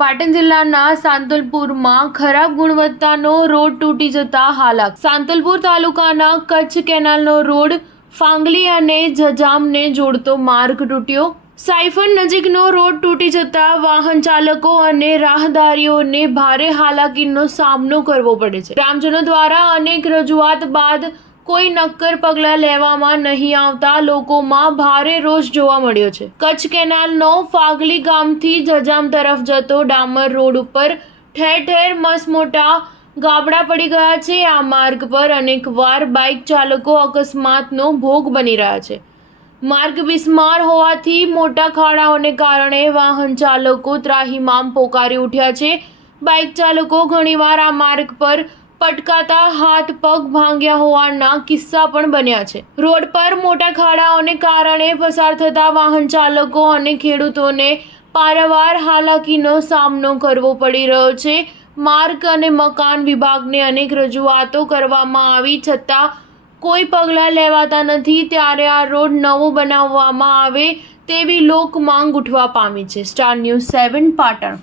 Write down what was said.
પાટણ જિલ્લાના સાંતલપુરમાં ખરાબ ગુણવત્તાનો રોડ તૂટી જતા હાલાક. સાંતલપુર તાલુકાના કચ્છ કેનાલનો રોડ ફાંગલી અને જજામને જોડતો માર્ગ તૂટ્યો. સાયફન નજીકનો રોડ તૂટી જતા વાહન ચાલકો અને રાહદારીઓને ભારે હાલાકીનો સામનો કરવો પડે છે. ગ્રામજનો દ્વારા અનેક રજૂઆત બાદ કોઈ નક્કર પગલાં લેવામાં નહીં આવતા લોકોમાં ભારે રોષ જોવા મળ્યો છે. કચ્છ કેનાલનો ફાગલી ગામથી જજામ તરફ જતો ડામર રોડ ઉપર ઠેર ઠેર મસમોટા ગાબડા પડી ગયા છે. આ માર્ગ પર અનેકવાર બાઇક ચાલકો અકસ્માતનો ભોગ બની રહ્યા છે. માર્ગ બિસ્માર હોવાથી મોટા ખાડાઓને કારણે વાહન ચાલકો ત્રાહિમામ પોકારી ઉઠ્યા છે. બાઇક ચાલકો ઘણીવાર આ માર્ગ પર પટકાતા હાથ પગ ભાંગ્યા હોવાના કિસ્સા પણ બન્યા છે. રોડ પર મોટા ખાડાઓને કારણે પસાર થતા વાહન ચાલકો અને ખેડૂતોને પારાવાર હાલાકીનો સામનો કરવો પડી રહ્યો છે. માર્ગ અને મકાન વિભાગને અનેક રજૂઆતો કરવામાં આવી છતાં કોઈ પગલાં લેવાતા નથી. ત્યારે આ રોડ નવો બનાવવામાં આવે તેવી લોક માંગ ઉઠવા પામી છે. Star news 7 Patan.